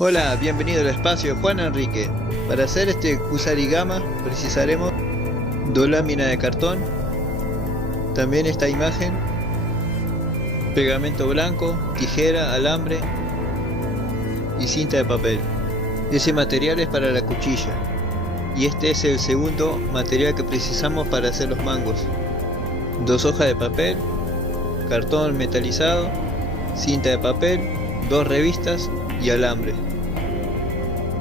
Hola, bienvenido al espacio Juan Enrique. Para hacer este kusarigama precisaremos dos láminas de cartón, también esta imagen, pegamento blanco, tijera, alambre y cinta de papel. Ese material es para la cuchilla y este es el segundo material que precisamos para hacer los mangos. Dos hojas de papel, cartón metalizado, cinta de papel, dos revistas y alambre.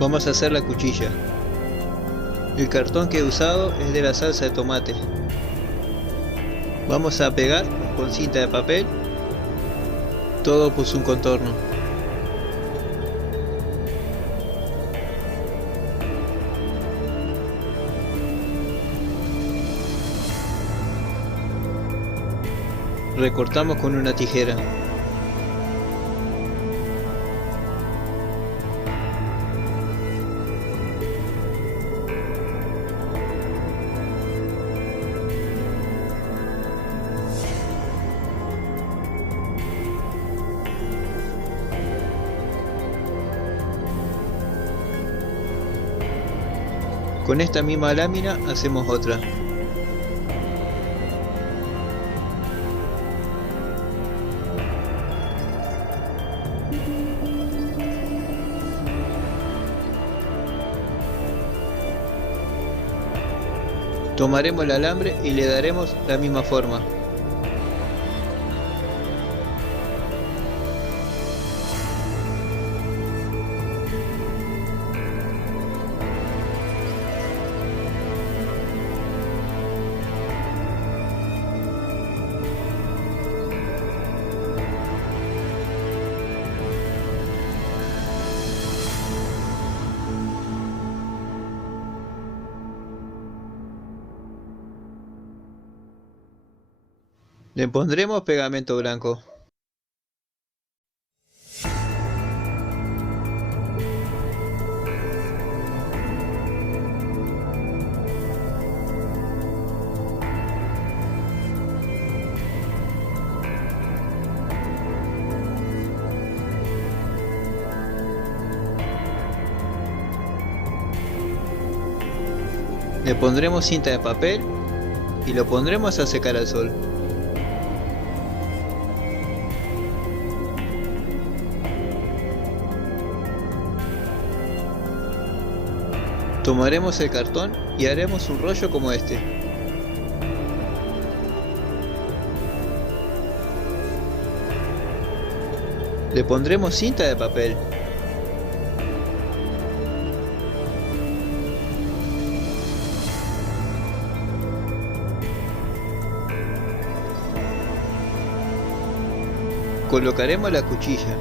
Vamos a hacer la cuchilla. El cartón que he usado es de la salsa de tomate. Vamos a pegar con cinta de papel todo por un contorno. Recortamos con una tijera. Con esta misma lámina hacemos otra. Tomaremos el alambre y le daremos la misma forma. Le pondremos pegamento blanco. Le pondremos cinta de papel y lo pondremos a secar al sol. Tomaremos el cartón y haremos un rollo como este. Le pondremos cinta de papel. Colocaremos la cuchilla.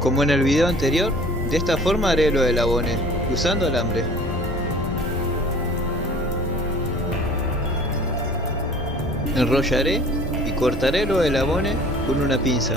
Como en el video anterior, de esta forma haré lo del abone, usando alambre. Enrollaré y cortaré lo del abone con una pinza.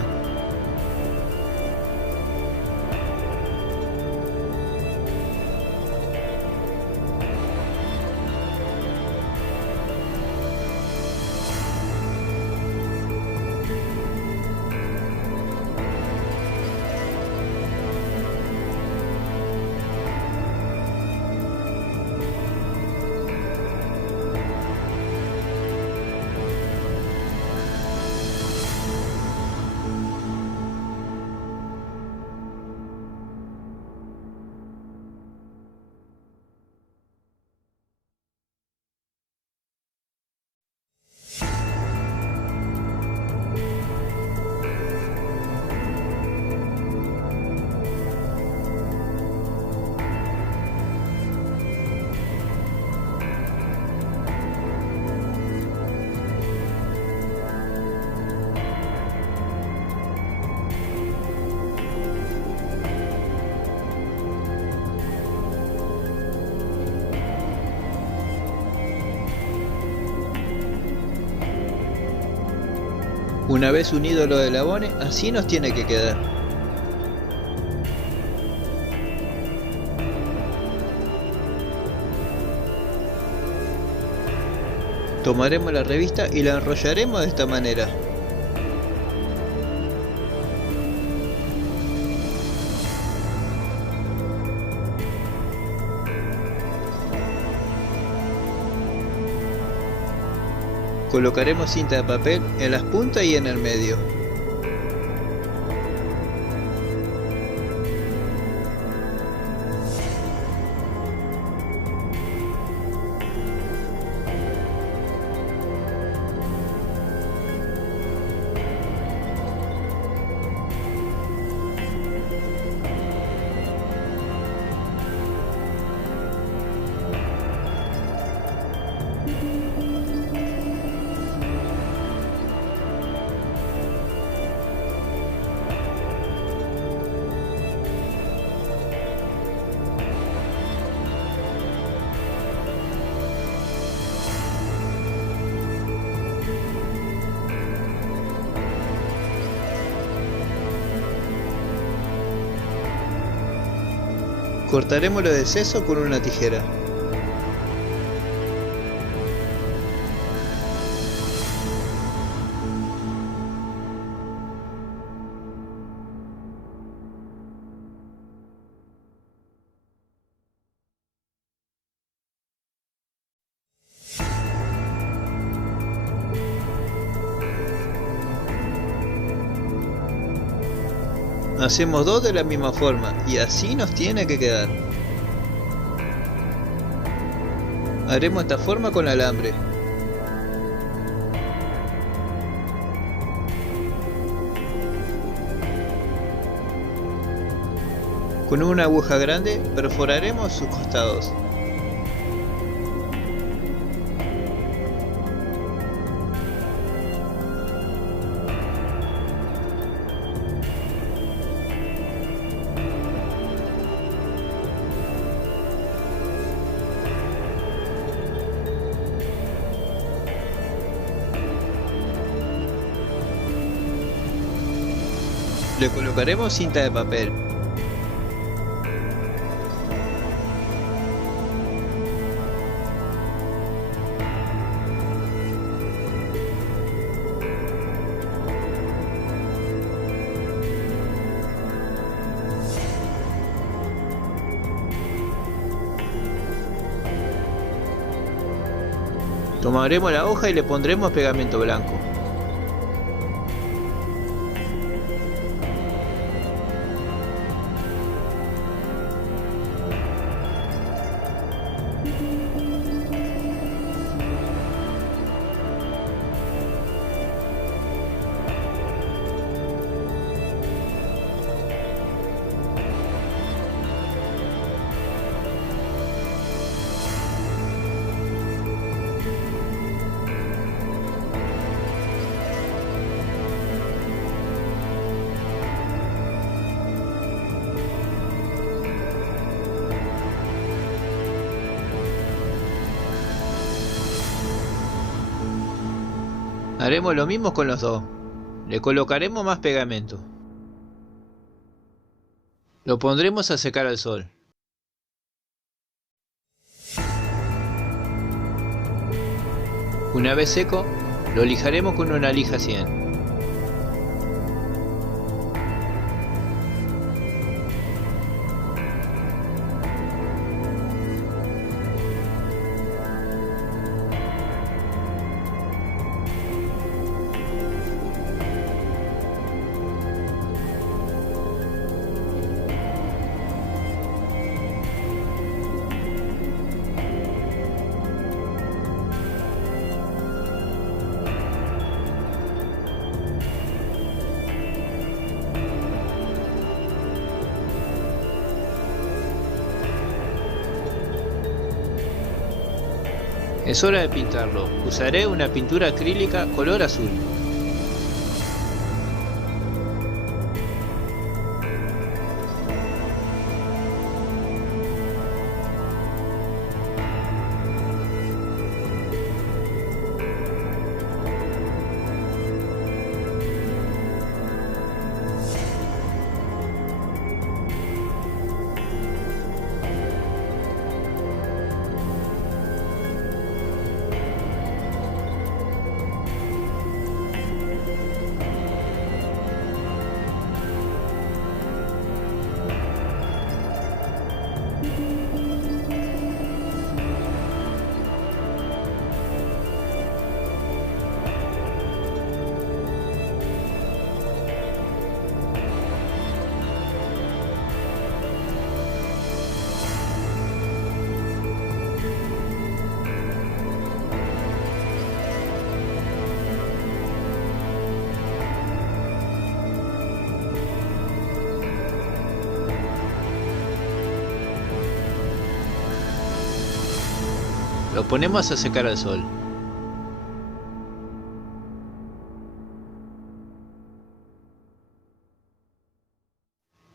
Una vez unido lo del abone, así nos tiene que quedar. Tomaremos la revista y la enrollaremos de esta manera. Colocaremos cinta de papel en las puntas y en el medio. Cortaremos lo de exceso con una tijera. Hacemos dos de la misma forma y así nos tiene que quedar. Haremos esta forma con alambre. Con una aguja grande perforaremos sus costados. Le colocaremos cinta de papel. Tomaremos la hoja y le pondremos pegamento blanco. Haremos lo mismo con los dos. Le colocaremos más pegamento. Lo pondremos a secar al sol. Una vez seco, lo lijaremos con una lija 100. Es hora de pintarlo. Usaré una pintura acrílica color azul. Lo ponemos a secar al sol.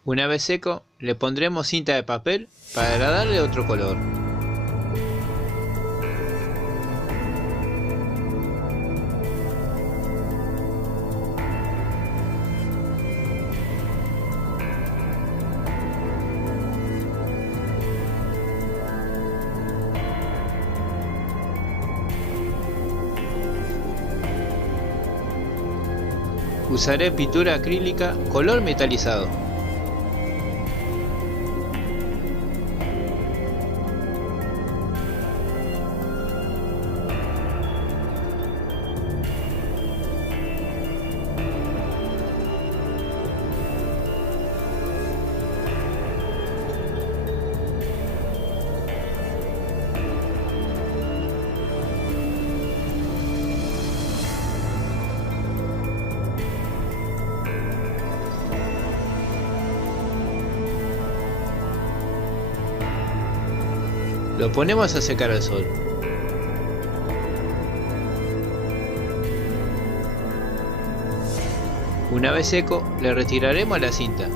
Una vez seco, le pondremos cinta de papel para darle otro color. Usaré pintura acrílica color metalizado. Lo ponemos a secar al sol. Una vez seco, le retiraremos la cinta.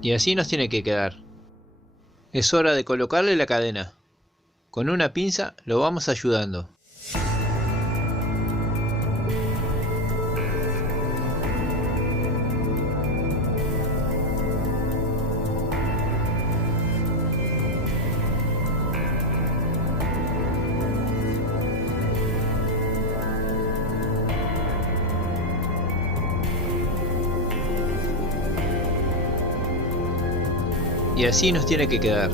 Y así nos tiene que quedar. Es hora de colocarle la cadena. Con una pinza lo vamos ayudando. Y así nos tiene que quedar.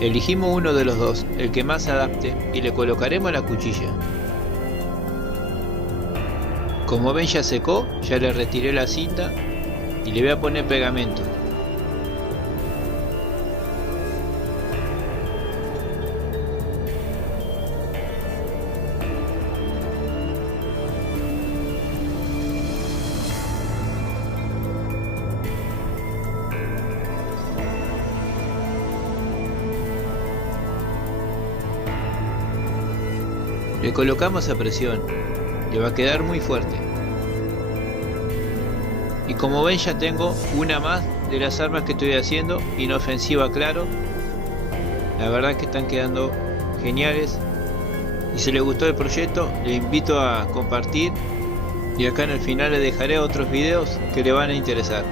Elegimos uno de los dos, el que más se adapte, y le colocaremos la cuchilla. Como ven, ya secó, ya le retiré la cinta y le voy a poner pegamento. Le colocamos a presión, le va a quedar muy fuerte. Y como ven, ya tengo una más de las armas que estoy haciendo, inofensiva, claro. La verdad que están quedando geniales. Y si les gustó el proyecto, les invito a compartir. Y acá en el final les dejaré otros videos que les van a interesar.